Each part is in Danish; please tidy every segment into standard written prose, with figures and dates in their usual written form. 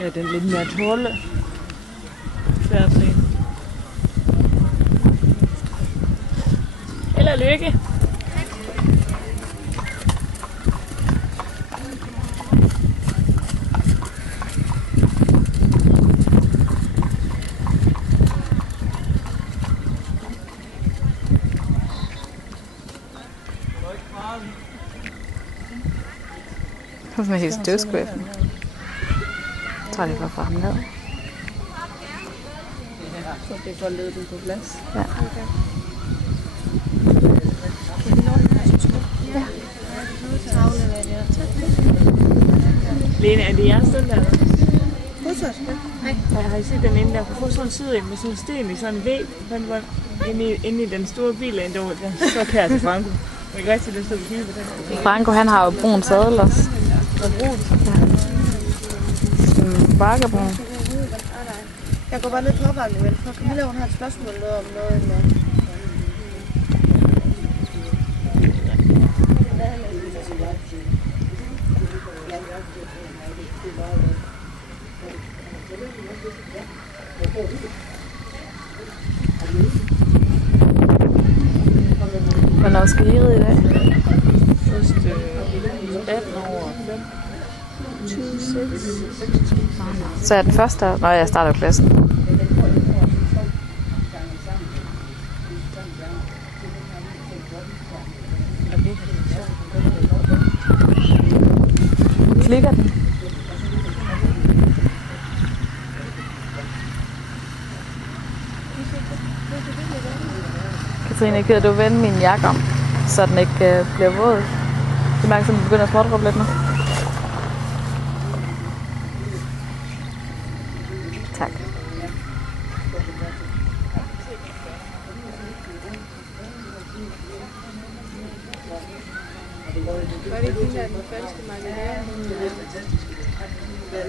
Ja, den lidt mere tåle. Færdig. Held og lykke. Det er sådan en helt støvskvæffen. Jeg tror, det går fra ham ned. Så det får ledet den på plads. Ja. Okay. Ja. Lene, er det jeres den der? Fortsat. Hej. Har I set den inde der? Få sådan en side med sådan en sten i sådan en væg. Inde i den store bil, der så kære til Franco. Jeg kan rigtig lyst til at kigge på den. Franco, han har jo brun sadel også. Og brun. Bakkebrun. Jeg går bare ned på opvagnen, men for Camilla, hun har et spørgsmål om noget med... Hvornår skal I ride i dag? Først 18 år. 26. Så er den første, når jeg starter klassen. Klikker den? Katrine, kan du vende min jakke om, så den ikke bliver våd? Det mærker, at den begynder at smådruppe lidt nu. Tak.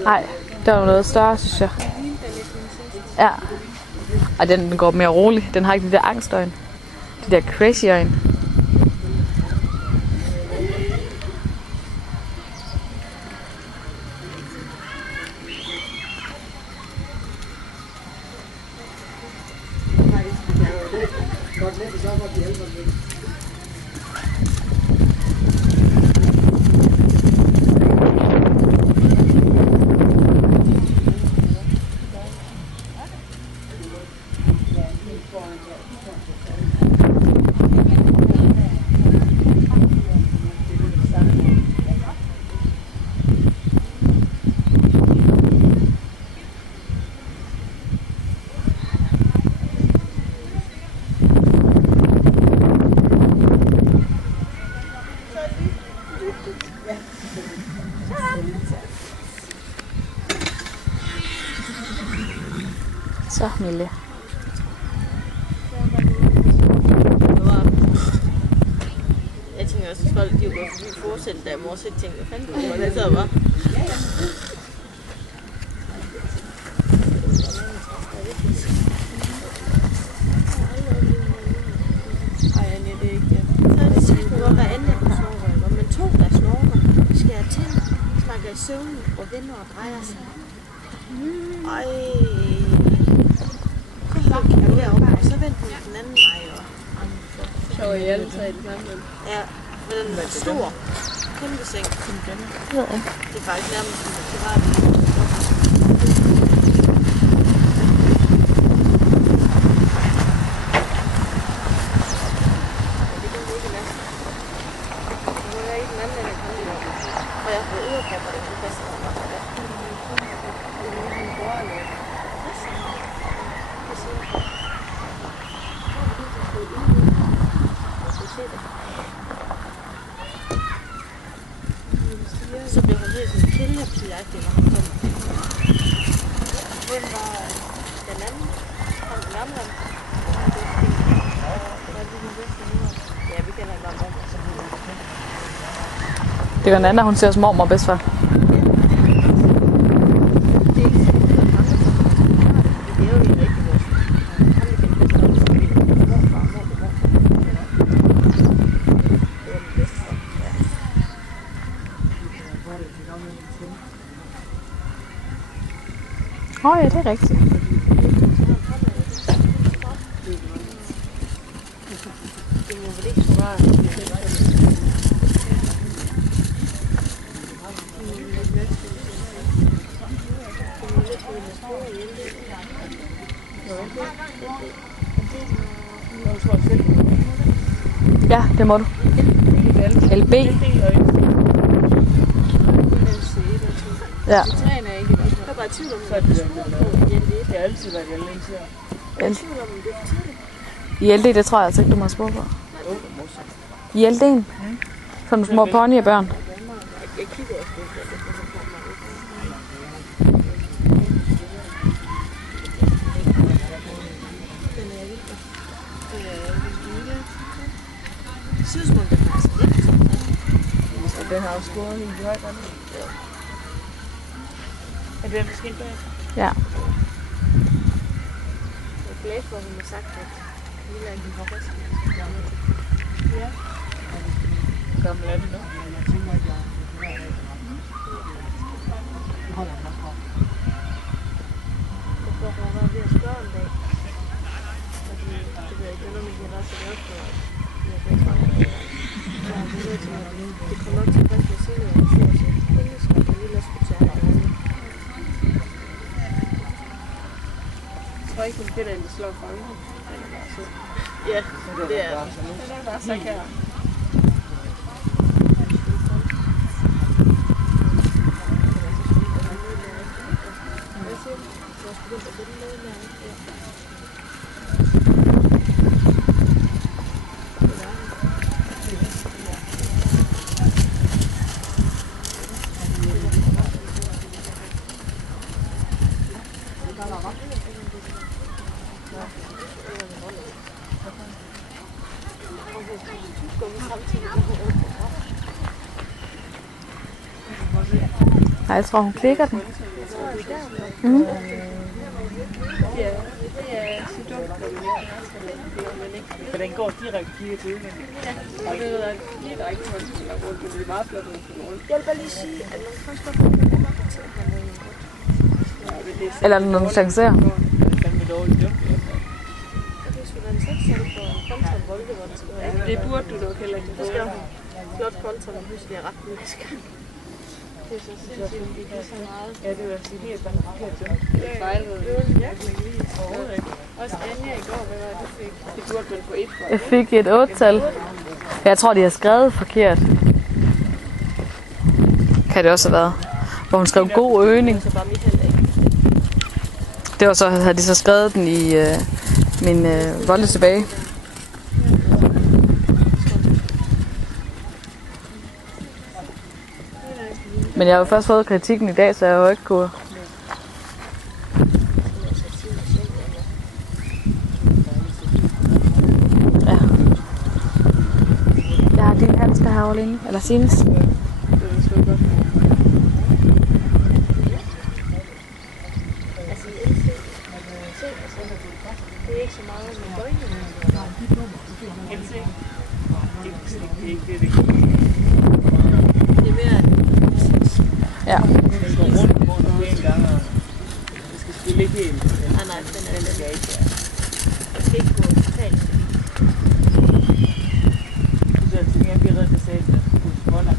Nej, det var noget større, synes jeg. Ja. Og den går mere rolig. Den har ikke de der angstøjne. De der crazy øjne. Så, Mille. Jeg tænker også, at folk de jo går forbi fortsætte der mor, så tænker hvad fanden hvor det så var. Ej, Anja, det er ikke det. Så er det sikkert godt, hvad Anja på snorker, hvor man to der snorker, skærer til, snakker i søvn og vender og drejer sig. Ej. Så lagt jeg deroppe, og så vendte hun den anden vej. Så var I alle tre i den samme. Ja, med den stor, kæmpe seng. Det ved jeg. Det er faktisk nærmest, det var det. Så blev hun helt sådan kildepige-agtig, når hun kom. Hvem var den anden? Kom den gamle? Ja, vi kender bare mormor. Det var en anden, hun ser som mormor bedst for. Åh ja, det er rigtigt. Det må vel ikke så rart. Ja, det må du. LB. Ja. Det træner jeg ikke. Jeg er bare i tvivl om, at det Det har altid været LD. I LD, det tror jeg altså ikke, du må spørge på. I LD'en? Som små ponybørn. jeg kigger også lidt på det, så kommer Sydsmål, det er faktisk ikke. Og den har jo skåret helt højt. Er det den skilt bag? Ja. Jeg er glad for, at hun har sagt, at Camilla ikke har frisk. Ja. Hvor gammel er den nu? Hvorfor har hun været ved at spørge en dag? Fordi, det ved jeg ikke, det er noget, man har så godt for. Jeg kan ikke spørge. Det kommer nok til at friske sige noget, jeg tror også, at engelsk og Camilla skulle tage det. Jeg tror ikke, det er det, der slår fange. Ja, det er det. Den er bare så kær. Nej, jeg tror, hun klikker den. Mm. For den går direkte kigge til udvendig. Ja, og det er direkte på den, det er meget flot rundt. Jeg vil bare lige sige, at man først godt kan bruge nok til at have noget godt. Eller når du chancerer. Det er fandme dårligt dømt. Det skulle være en 6-tal på en kontravolde, hvor det skal være. Det burde du nok heller ikke. Det skal flot kontra, men husk, det er ret mytisk. Det er så sindssygt, det er så meget. Ja, det vil sige helt fandme forkert dømt. Det er fejlet. Overhovedet ikke. Også Anja i går, hvad var det, du fik? Det burde vel på 1 for. Jeg fik et 8-tal. Jeg tror, de har skrevet forkert. Kan det også have været. Hvor hun skrev god øgning. Så bare Michael af. Det var så, havde de så skrevet den i min volde tilbage. Men jeg har jo først fået kritikken i dag, så jeg har jo ikke kunnet. Ja. Jeg har din handsker herovre alene. Eller Sines. Det er sgu godt. Altså i LC, det er ikke så meget med bøjning. LC. Det er ikke det, det er. Det er mere, Ja. Den går rundt en gang, og det skal spille ikke helt. nej, den er Det skal ikke. det skal ikke gå totalt. Så jeg tænker, jeg bliver reddet, at sagde, at jeg skulle pusse hånden.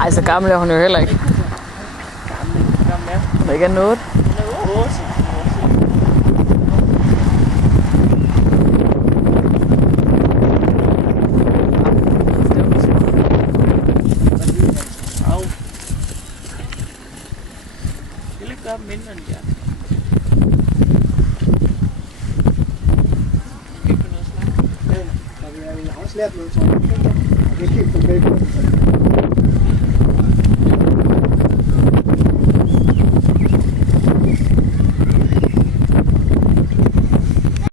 Ej, så gammel er hun jo heller ikke. Gammel er Hun er ikke noget. hun? 8. Au. Det vil ikke gøre dem mindre end de er. Skal på noget snak? Ja, jeg har også lært noget, tror jeg. Det er helt konkret.